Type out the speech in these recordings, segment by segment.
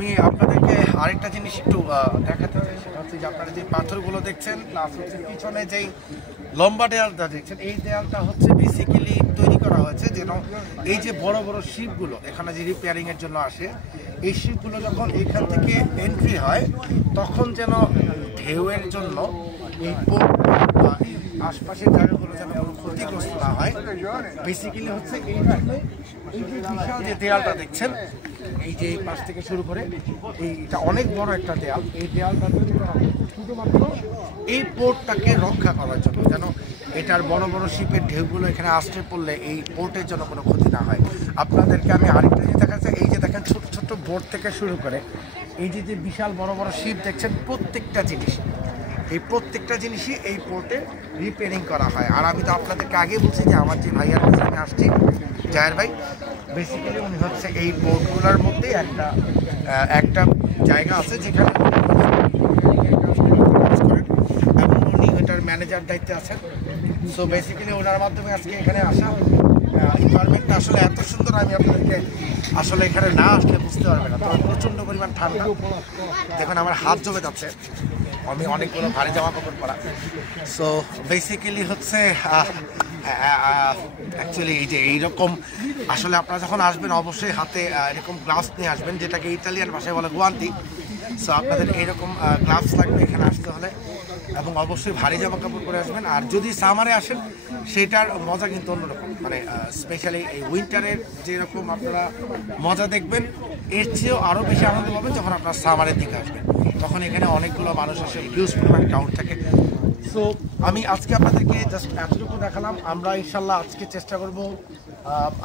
আমি আপনাদেরকে আরেকটা জিনিস একটু দেখাতে চাই, সেটা হচ্ছে যে আপনারা যে পাথরগুলো দেখছেন প্লাস হচ্ছে পিছনে যেই লম্বা দেয়ালটা দেখছেন, এই দেয়ালটা হচ্ছে বেসিক্যালি তৈরি করা হয়েছে যেন এই যে বড় বড় শিপগুলো এখানে যে রিপেয়ারিংয়ের জন্য আসে, এই শিপগুলো যখন এখান থেকে এন্ট্রি হয় তখন যেন ঢেউয়ের জন্য এই পোর্ট বা আশপাশের জায়গাগুলো যেন কোনো ক্ষতিগ্রস্ত না হয়। বেসিক্যালি হচ্ছে এই জন্য এই যে বিশাল যে দেয়ালটা দেখছেন, এই যে পাশ থেকে শুরু করে এইটা অনেক বড় একটা দেয়াল, এই দেয়ালটা শুধুমাত্র এই পোর্টটাকে রক্ষা করার জন্য, যেন এটার বড় বড় শিপের ঢেউগুলো এখানে আশ্রয় পড়লে এই পোর্টের জন্য কোনো ক্ষতি না হয়। আপনাদেরকে আমি আরেকটা জিনিস দেখাচ্ছি, এই যে দেখেন ছোট ছোট বোট থেকে শুরু করে এই যে যে বিশাল বড় বড় শিপ দেখছেন, প্রত্যেকটা জিনিসই এই পোর্টে রিপেয়ারিং করা হয়। আর আমি তো আপনাদেরকে আগে বলছি যে আমার যে ভাইয়ার কাছে আমি আসছি, জাহের ভাই, বেসিক্যালি উনি হচ্ছে এই পোর্টগুলোর মধ্যে একটা জায়গা আছে যেখানে কাজ করেন এবং উনি ওইটার ম্যানেজার দায়িত্বে আছেন। সো বেসিক্যালি ওনার মাধ্যমে আজকে এখানে আসা। এনভায়রনমেন্টটা আসলে এত সুন্দর, আমি আপনাদেরকে আসলে এখানে না আসলে বুঝতে পারবেন না। তো প্রচণ্ড পরিমাণ ঠান্ডা, দেখুন আমার হাত জমে যাচ্ছে, আমি অনেকগুলো ভারী জামা কাপড় পরা। সো বেসিক্যালি হচ্ছে অ্যাকচুয়ালি এই যে এইরকম আসলে আপনারা যখন আসবেন অবশ্যই হাতে এরকম গ্লাভস নিয়ে আসবেন, যেটাকে ইটালিয়ান ভাষায় বলে গুয়ান্তি। সো আপনাদের এইরকম গ্লাভস লাগবে এখানে আসতে হলে, এবং অবশ্যই ভারী জামা কাপড় পরে আসবেন। আর যদি সামারে আসেন সেটার মজা কিন্তু অন্যরকম, মানে স্পেশালি এই উইন্টারের যেরকম আপনারা মজা দেখবেন, এর চেয়েও আরও বেশি আনন্দ পাবেন যখন আপনারা সামারের দিকে আসবেন, তখন এখানে অনেকগুলো মানুষ আসে, হিউজ পরিমাণ ক্রাউড থাকে। সো আমি আজকে আপনাদেরকে জাস্ট এতটুকু দেখালাম। আমরা ইনশাল্লাহ আজকে চেষ্টা করব,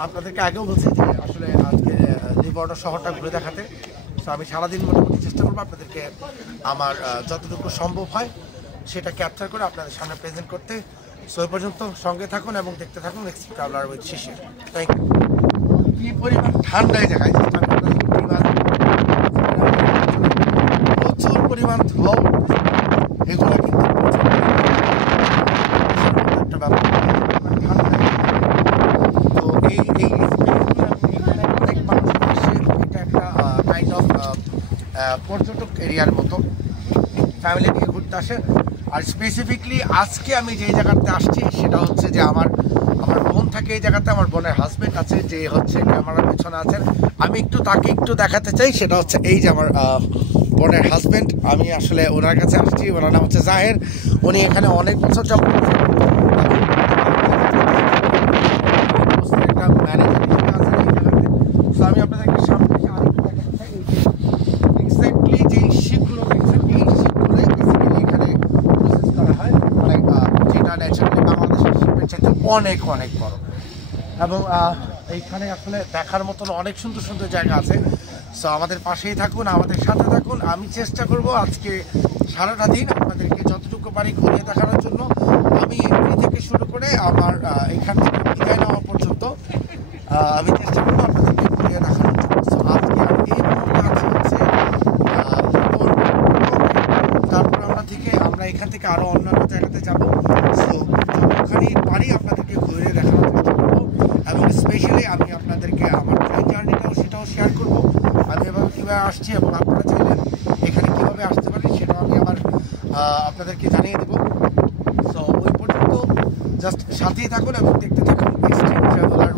আপনাদেরকে আগেও বলছি যে আসলে আজকে লিভরনো শহরটা ঘুরে দেখাতে। সো আমি সারাদিন মোটামুটি চেষ্টা করবো আপনাদেরকে আমার যতটুকু সম্ভব হয় সেটা ক্যাপচার করে আপনাদের সামনে প্রেজেন্ট করতে। সো এই পর্যন্ত সঙ্গে থাকুন এবং দেখতে থাকুন next traveller with Shishir. Thank you. কী পরিমাণ ঠান্ডায় জায়গায় প্রচুর পরিমাণ ধোঁয়া, এগুলো কিন্তু একটা ব্যাপার। তো এই অনেক মানুষ আসে, এটা একটা কাইন্ড অফ পর্যটক এরিয়ার মতো, ফ্যামিলি নিয়ে ঘুরতে আসে। আর স্পেসিফিকলি আজকে আমি যেই জায়গাতে আসছি সেটা হচ্ছে যে আমার বোন থাকে এই জায়গাতে, আমার বোনের হাজব্যান্ড আছে যে হচ্ছে ক্যামেরার পেছনে আছেন। আমি তাকে একটু দেখাতে চাই, সেটা হচ্ছে এই যে আমার বোনের হাজব্যান্ড। আমি আসলে ওনার কাছে আসছি, ওনার নাম হচ্ছে জাহের। উনি এখানে অনেক বছর যাবত একটা ম্যানেজার হিসেবে আছেন এই জায়গাতে। তো আমি আপনাদেরকে সামনে এক্স্যাক্টলি যেই শিপগুলো দেখছেন, এই শিপগুলো বেসিক্যালি এখানে প্রসেস করা হয়, মানে যেটা ন্যাচারালি বাংলাদেশের শিপের চাইতে অনেক অনেক বড়। এবং এইখানে আসলে দেখার মতন অনেক সুন্দর সুন্দর জায়গা আছে। সো আমাদের পাশেই থাকুন, আমাদের সাথে থাকুন। আমি চেষ্টা করব আজকে সারাটা দিন আপনাদেরকে যতটুকু পারি ঘুরিয়ে দেখানোর জন্য। আমি এন্ট্রি থেকে শুরু করে আমার এখান থেকে বিদায় নেওয়া পর্যন্ত আমি চেষ্টা করবো আপনাদেরকে ঘুরিয়ে দেখানোর জন্য। সো আজকে এই মুহূর্তে আছে হচ্ছে তারপর আমরা এখান থেকে আরও অন্যান্য জায়গাতে যাব। সো যতখানি পারি আপনাদেরকে ঘুরিয়ে দেখানোর চেষ্টা করবো, এবং স্পেশালি আমি আপনাদেরকে আমার ট্রেন জার্নিটাও সেটাও শেয়ার করবো। আমি এভাবে কীভাবে আসছি এবং আপনারা চাইলে এখানে কীভাবে আসতে পারেন সেটাও আমি আবার আপনাদেরকে জানিয়ে দেবো। সো ওই পর্যন্ত জাস্ট সাথেই থাকুন এবং দেখতে থাকুন এক্সট্রিম ট্রাভেলার।